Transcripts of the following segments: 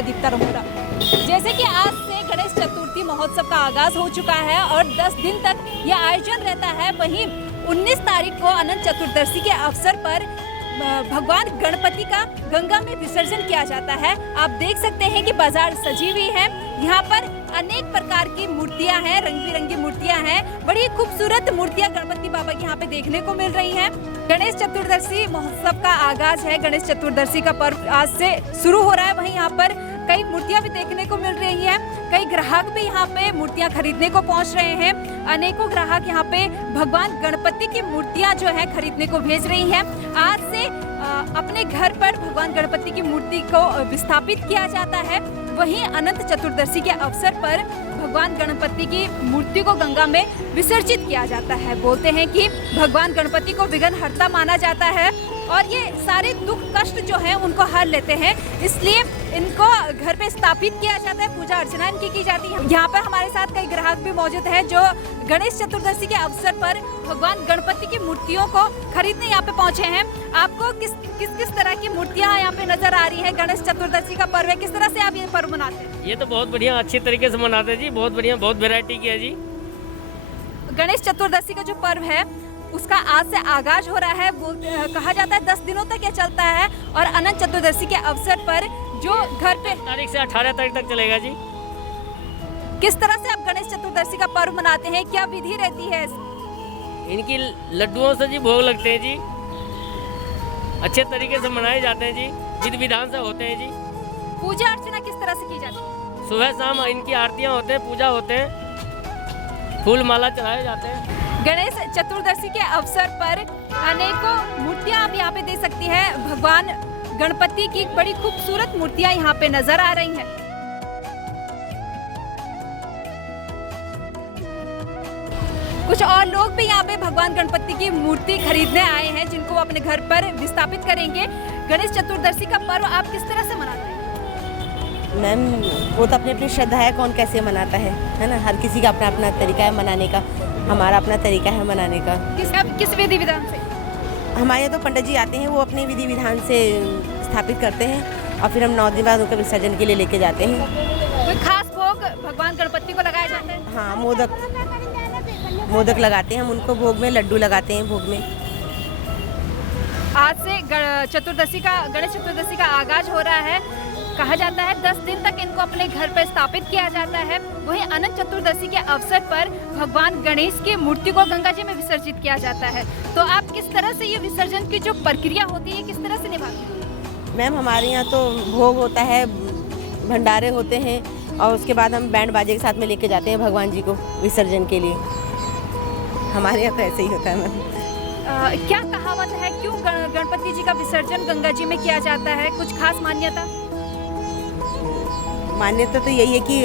प्रदीप तरमोरा। जैसे कि आज से गणेश चतुर्थी महोत्सव का आगाज हो चुका है और 10 दिन तक यह आयोजन रहता है। वहीं 19 तारीख को अनंत चतुर्दशी के अवसर पर भगवान गणपति का गंगा में विसर्जन किया जाता है। आप देख सकते हैं कि बाजार सजी हुई है। यहाँ पर अनेक प्रकार की मूर्तियां हैं, रंग बिरंगी मूर्तियां हैं। बड़ी खूबसूरत मूर्तियां गणपति बाबा की यहाँ पे देखने को मिल रही हैं। गणेश चतुर्दशी महोत्सव का आगाज है। गणेश चतुर्दशी का पर्व आज से शुरू हो रहा है। वहीं यहाँ पर कई मूर्तियां भी देखने को मिल रही हैं। कई ग्राहक भी यहाँ पे मूर्तियां खरीदने को पहुँच रहे हैं। अनेकों ग्राहक यहाँ पे भगवान गणपति की मूर्तियां जो है खरीदने को भेज रही हैं। आज से अपने घर पर भगवान गणपति की मूर्ति को विस्थापित किया जाता है। वहीं अनंत चतुर्दशी के अवसर पर भगवान गणपति की मूर्ति को गंगा में विसर्जित किया जाता है। बोलते हैं कि भगवान गणपति को विघ्नहर्ता माना जाता है और ये सारे दुख कष्ट जो हैं उनको हर लेते हैं, इसलिए इनको घर पे स्थापित किया जाता है। पूजा अर्चना इनकी की जाती है। यहाँ पर हमारे साथ कई ग्राहक भी मौजूद हैं जो गणेश चतुर्दशी के अवसर पर भगवान गणपति की मूर्तियों को खरीदने यहाँ पे पहुँचे हैं। आपको किस तरह की मूर्तियाँ यहाँ पे नजर आ रही है? गणेश चतुर्दशी का पर्व है, किस तरह से आप ये पर्व मनाते हैं? ये तो बहुत बढ़िया, अच्छी तरीके से मनाते हैं जी। बहुत बढ़िया, बहुत वैरायटी की है जी। गणेश चतुर्दशी का जो पर्व है उसका आज से आगाज हो रहा है। कहा जाता है 10 दिनों तक ये चलता है और अनंत चतुर्दशी के अवसर पर जो घर पे तारीख से 18 तारीख तक चलेगा जी। किस तरह से आप गणेश चतुर्दशी का पर्व मनाते हैं? क्या विधि रहती है? इनकी लड्डुओं से जी भोग लगते हैं जी। अच्छे तरीके से मनाए जाते हैं जी, विधि विधान से होते हैं जी। पूजा अर्चना किस तरह से की जाती है? सुबह शाम इनकी आरतियाँ होते हैं, पूजा होते हैं, फूल माला चढ़ाए जाते हैं। गणेश चतुर्दशी के अवसर पर अनेकों मूर्तियां आप यहाँ पे देख सकती हैं। भगवान गणपति की बड़ी खूबसूरत मूर्तियां यहाँ पे नजर आ रही हैं। कुछ और लोग भी यहाँ पे भगवान गणपति की मूर्ति खरीदने आए हैं जिनको वो अपने घर पर विस्थापित करेंगे। गणेश चतुर्दशी का पर्व आप किस तरह से मनाते हैं? मैम वो तो अपनी अपनी श्रद्धा है, कौन कैसे मनाता है ना। हर किसी का अपना अपना तरीका है मनाने का। हमारा अपना तरीका है मनाने का। किस विधि विधान से? हमारे यहाँ तो पंडित जी आते हैं, वो अपने विधि विधान से स्थापित करते हैं और फिर हम 9 दिन बाद उनका विसर्जन के लिए लेके जाते हैं। कोई खास भोग भगवान गणपति को लगाया जाता है? हाँ, मोदक लगाते हैं हम उनको भोग में, लड्डू लगाते हैं भोग में। आज से गणेश चतुर्दशी का आगाज हो रहा है। कहा जाता है 10 दिन तक इनको अपने घर पर स्थापित किया जाता है। वहीं अनंत चतुर्दशी के अवसर पर भगवान गणेश की मूर्ति को गंगा जी में विसर्जित किया जाता है। तो आप किस तरह से ये विसर्जन की जो प्रक्रिया होती है किस तरह से निभाते हैं? मैम हमारे यहाँ तो भोग होता है, भंडारे होते हैं और उसके बाद हम बैंड बाजे के साथ में लेके जाते हैं भगवान जी को विसर्जन के लिए। हमारे यहाँ तो ऐसे ही होता है मैम। क्या कहावत है, क्यों गणपति जी का विसर्जन गंगा जी में किया जाता है? कुछ खास मान्यता? मान्यता तो यही है कि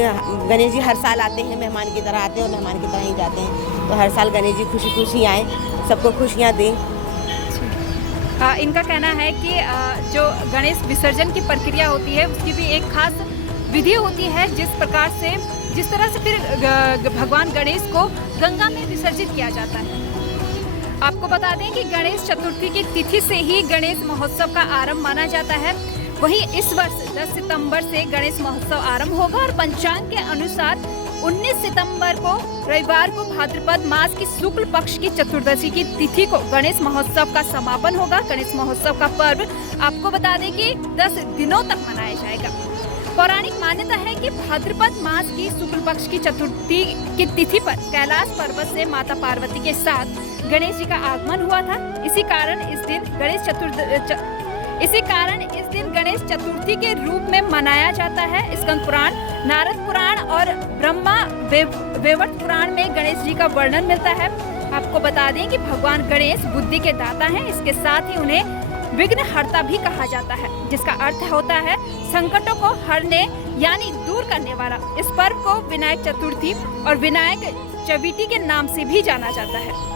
गणेश जी हर साल आते हैं, मेहमान की तरह आते हैं और मेहमान की तरह ही जाते हैं। तो हर साल गणेश जी खुशी खुशी आए, सबको खुशियाँ दें। इनका कहना है कि जो गणेश विसर्जन की प्रक्रिया होती है उसकी भी एक खास विधि होती है, जिस तरह से फिर भगवान गणेश को गंगा में विसर्जित किया जाता है। आपको बता दें कि गणेश चतुर्थी की तिथि से ही गणेश महोत्सव का आरंभ माना जाता है। वहीं इस वर्ष 10 सितंबर से गणेश महोत्सव आरंभ होगा और पंचांग के अनुसार 19 सितंबर को रविवार को भाद्रपद मास की शुक्ल पक्ष की चतुर्दशी की तिथि को गणेश महोत्सव का समापन होगा। गणेश महोत्सव का पर्व आपको बता दें कि 10 दिनों तक मनाया जाएगा। पौराणिक मान्यता है कि भाद्रपद मास की शुक्ल पक्ष की चतुर्थी की तिथि पर कैलाश पर्वत से माता पार्वती के साथ गणेश जी का आगमन हुआ था। इसी कारण इस दिन गणेश चतुर्थी के रूप में मनाया जाता है। स्कंद पुराण, नारद पुराण और ब्रह्मा वैवर्त पुराण में गणेश जी का वर्णन मिलता है। आपको बता दें कि भगवान गणेश बुद्धि के दाता हैं। इसके साथ ही उन्हें विघ्नहर्ता भी कहा जाता है, जिसका अर्थ होता है संकटों को हरने यानी दूर करने वाला। इस पर्व को विनायक चतुर्थी और विनायक चविति के नाम से भी जाना जाता है।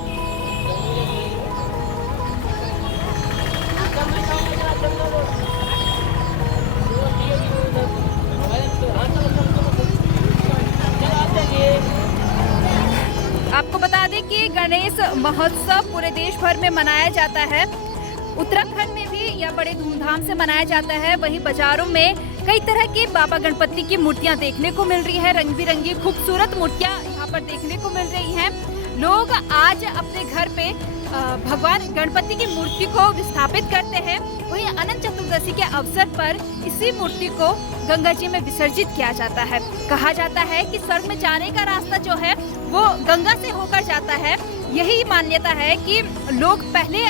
आपको बता दें कि गणेश महोत्सव पूरे देश भर में मनाया जाता है। उत्तराखंड में भी यह बड़े धूमधाम से मनाया जाता है। वहीं बाजारों में कई तरह के बाबा गणपति की मूर्तियां देखने को मिल रही है, रंग बिरंगी खूबसूरत मूर्तियां यहाँ पर देखने को मिल रही हैं। लोग आज अपने घर पे भगवान गणपति की मूर्ति को विस्थापित करते हैं। वहीं अनंत चतुर्दशी के अवसर पर इसी मूर्ति को गंगा जी में विसर्जित किया जाता है। कहा जाता है कि स्वर्ग में जाने का रास्ता जो है वो गंगा से होकर जाता है। यही मान्यता है कि लोग पहले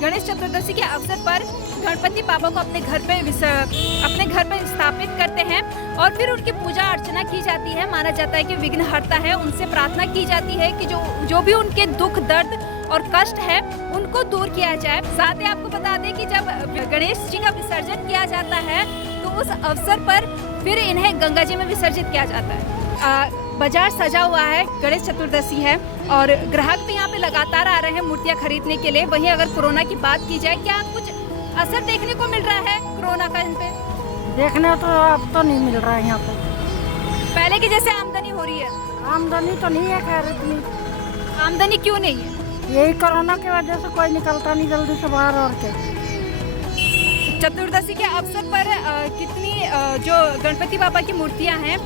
गणेश चतुर्दशी के अवसर पर गणपति बाबा को अपने घर पे स्थापित करते हैं और फिर उनकी पूजा अर्चना की जाती है। माना जाता है कि विघ्नहर्ता है, उनसे प्रार्थना की जाती है कि जो भी उनके दुख दर्द और कष्ट है उनको दूर किया जाए। साथ ही आपको बता दें कि जब गणेश जी का विसर्जन किया जाता है तो उस अवसर पर फिर इन्हें गंगा जी में विसर्जित किया जाता है। बाजार सजा हुआ है, गणेश चतुर्दशी है और ग्राहक भी यहाँ पे लगातार आ रहे हैं मूर्तियाँ खरीदने के लिए। वहीं अगर कोरोना की बात की जाए, क्या कुछ असर देखने को मिल रहा है कोरोना का इन पे? देखने तो अब तो नहीं मिल रहा है यहाँ पे। पहले की जैसे आमदनी हो रही है? आमदनी तो नहीं है खैर इतनी। आमदनी क्यों नहीं है? यही कोरोना की वजह से कोई निकलता नहीं जल्दी से बाहर। और क्या, चतुर्दशी के अवसर पर कितनी जो गणपति बाबा की मूर्तियां हैं,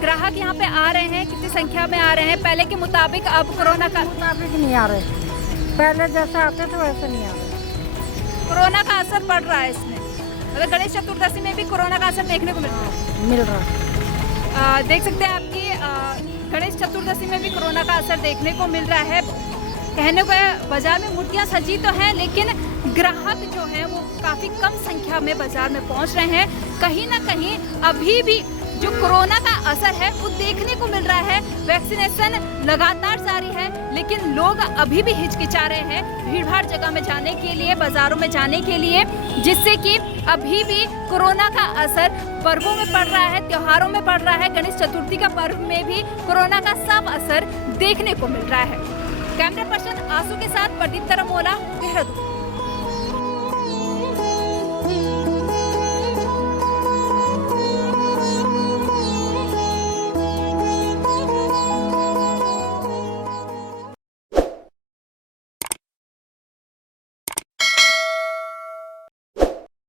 ग्राहक यहाँ पे आ रहे हैं, कितनी संख्या में आ रहे हैं? पहले के मुताबिक अब कोरोना का मुताबिक नहीं आ रहे, पहले जैसे आते थे वैसे नहीं आ रहे। कोरोना का असर पड़ रहा है इसमें, मतलब गणेश चतुर्दशी में भी कोरोना का असर देखने को मिल रहा है। देख सकते हैं आपकी गणेश चतुर्दशी में भी कोरोना का असर देखने को मिल रहा है। कहने को बाजार में मूर्तियां सजी तो हैं, लेकिन ग्राहक जो हैं वो काफ़ी कम संख्या में बाजार में पहुंच रहे हैं। कहीं ना कहीं अभी भी जो कोरोना का असर है वो देखने को मिल रहा है। वैक्सीनेशन लगातार जारी है, लेकिन लोग अभी भी हिचकिचा रहे हैं भीड़-भाड़ जगह में जाने के लिए, बाजारों में जाने के लिए, जिससे कि अभी भी कोरोना का असर पर्वों में पड़ रहा है, त्योहारों में पड़ रहा है। गणेश चतुर्थी का पर्व में भी कोरोना का सब असर देखने को मिल रहा है। कैमरा पर्सन आंसू के साथ प्रदीप तरमोला, देहरादून।